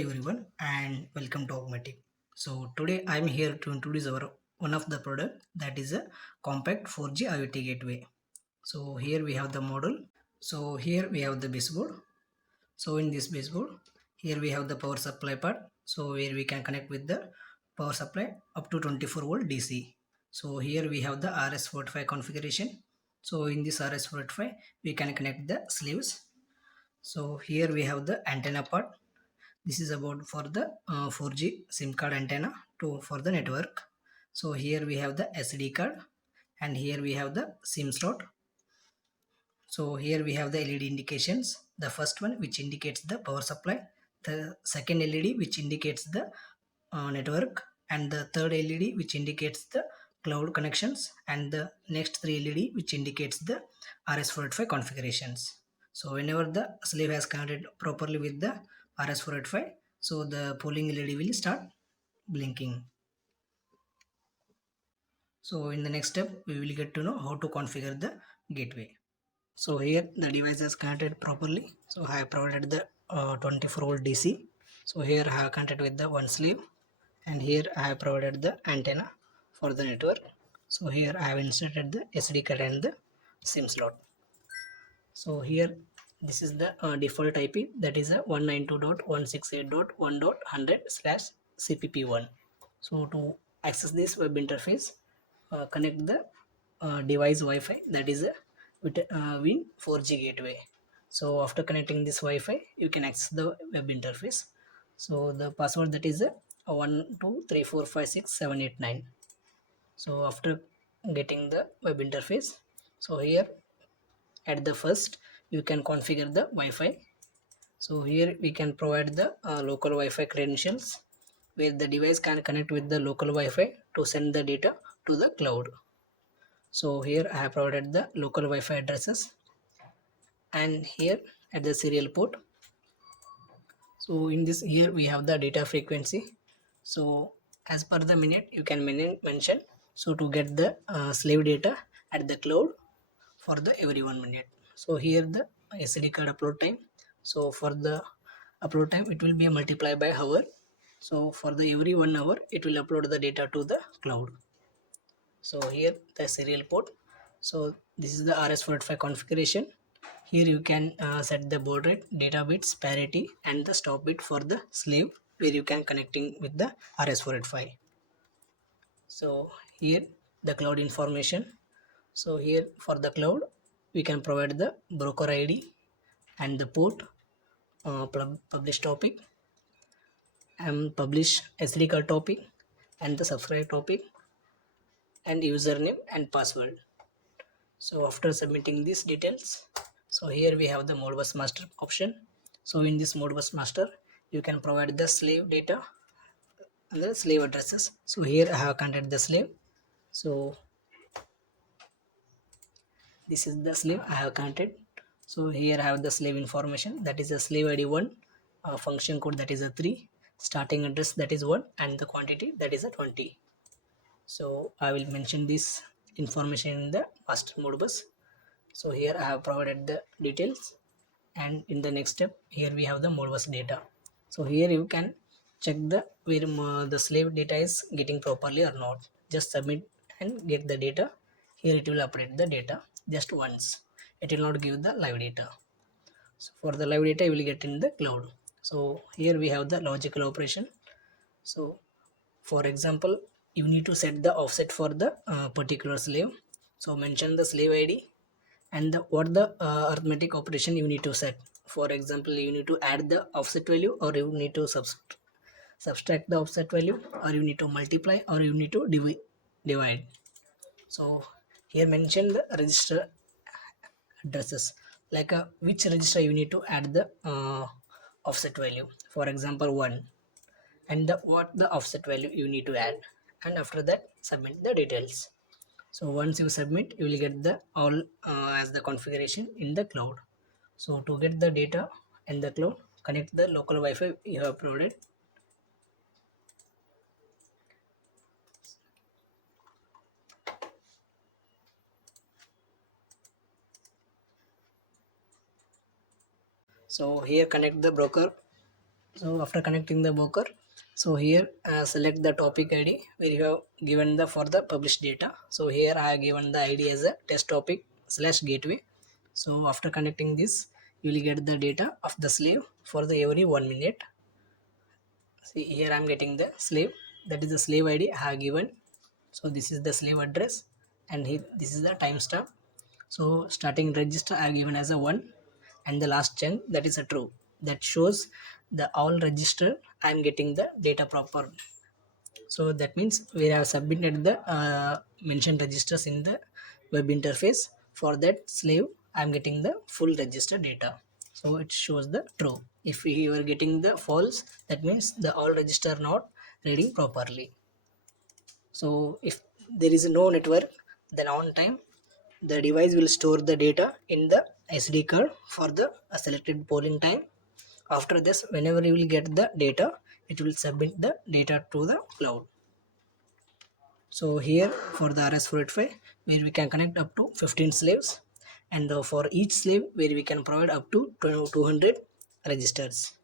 everyone and welcome to Automatic. So today I'm here to introduce our one of the product that is a compact 4G IoT gateway. So here we have the model. So here we have the baseboard. So in this baseboard, here we have the power supply part. So where we can connect with the power supply up to 24 volt DC. So here we have the RS45 configuration. So in this RS45 we can connect the sleeves. So here we have the antenna part. This is about for the 4G SIM card antenna to for the network. So here we have the SD card and here we have the SIM slot. So here we have the LED indications. The first one which indicates the power supply, the second LED which indicates the network, and the third LED which indicates the cloud connections, and the next three LED which indicates the RS485 configurations. So whenever the slave has connected properly with the RS485, so the polling LED will start blinking. So in the next step, we will get to know how to configure the gateway. So here the device is connected properly. So I have provided the 24 volt DC. So here I have connected with the one sleeve, and here I have provided the antenna for the network. So here I have inserted the SD card and the SIM slot. So here this is the default IP, that is a 192.168.1.100/CPP1. So to access this web interface, connect the device Wi-Fi, that is a Win 4G gateway. So after connecting this Wi-Fi, you can access the web interface. So the password, that is a 123456789. So after getting the web interface, so here at the first you can configure the Wi-Fi. So here we can provide the local Wi-Fi credentials, where the device can connect with the local Wi-Fi to send the data to the cloud. So here I have provided the local Wi-Fi addresses, and here at the serial port. So in this, here we have the data frequency. So as per the minute you can mention, so to get the slave data at the cloud for the every 1 minute. So here the SD card upload time. So for the upload time it will be multiplied by hour. So for the every 1 hour it will upload the data to the cloud. So here the serial port. So this is the RS485 configuration. Here you can set the baud rate, data bits, parity, and the stop bit for the slave, where you can connecting with the RS485. So here the cloud information. So here for the cloud we can provide the broker ID and the port, publish topic, and publish SD card topic, and the subscribe topic, and username and password. So after submitting these details, so here we have the Modbus Master option. So in this Modbus Master, you can provide the slave data and the slave addresses. So here I have contacted the slave. So this is the slave I have counted. So here I have the slave information, that is a slave ID 1, function code, that is a 3, starting address, that is 1, and the quantity, that is a 20. So I will mention this information in the master Modbus. So here I have provided the details, and in the next step here we have the Modbus data. So here you can check the where the slave data is getting properly or not. Just submit and get the data. Here it will update the data just once. It will not give the live data. So for the live data you will get in the cloud. So here we have the logical operation. So for example, you need to set the offset for the particular slave. So mention the slave ID and what the arithmetic operation you need to set. For example, you need to add the offset value, or you need to subtract the offset value, or you need to multiply, or you need to divide. So here mention the register addresses, like which register you need to add the offset value. For example, 1, and what the offset value you need to add, and after that submit the details. So once you submit, you will get the all as the configuration in the cloud. So to get the data in the cloud, connect the local Wi-Fi you have provided. So here connect the broker So after connecting the broker, so here select the topic id where you have given the for the published data. So here I have given the id as a test topic slash gateway. So after connecting this, you will get the data of the slave for the every 1 minute. See here I'm getting the slave, that is the slave id I have given. So this is the slave address, and here this is the timestamp. So starting register I have given as a 1, and the last chunk that is a true. That shows the all register I am getting the data proper. So that means we have submitted the mentioned registers in the web interface. For that slave I am getting the full register data, so it shows the true. If we were getting the false, that means the all register not reading properly. So if there is no network, then on time the device will store the data in the SD card for the selected polling time. After this, whenever you will get the data, it will submit the data to the cloud. So here for the RS485, where we can connect up to 15 slaves, and for each slave where we can provide up to 200 registers.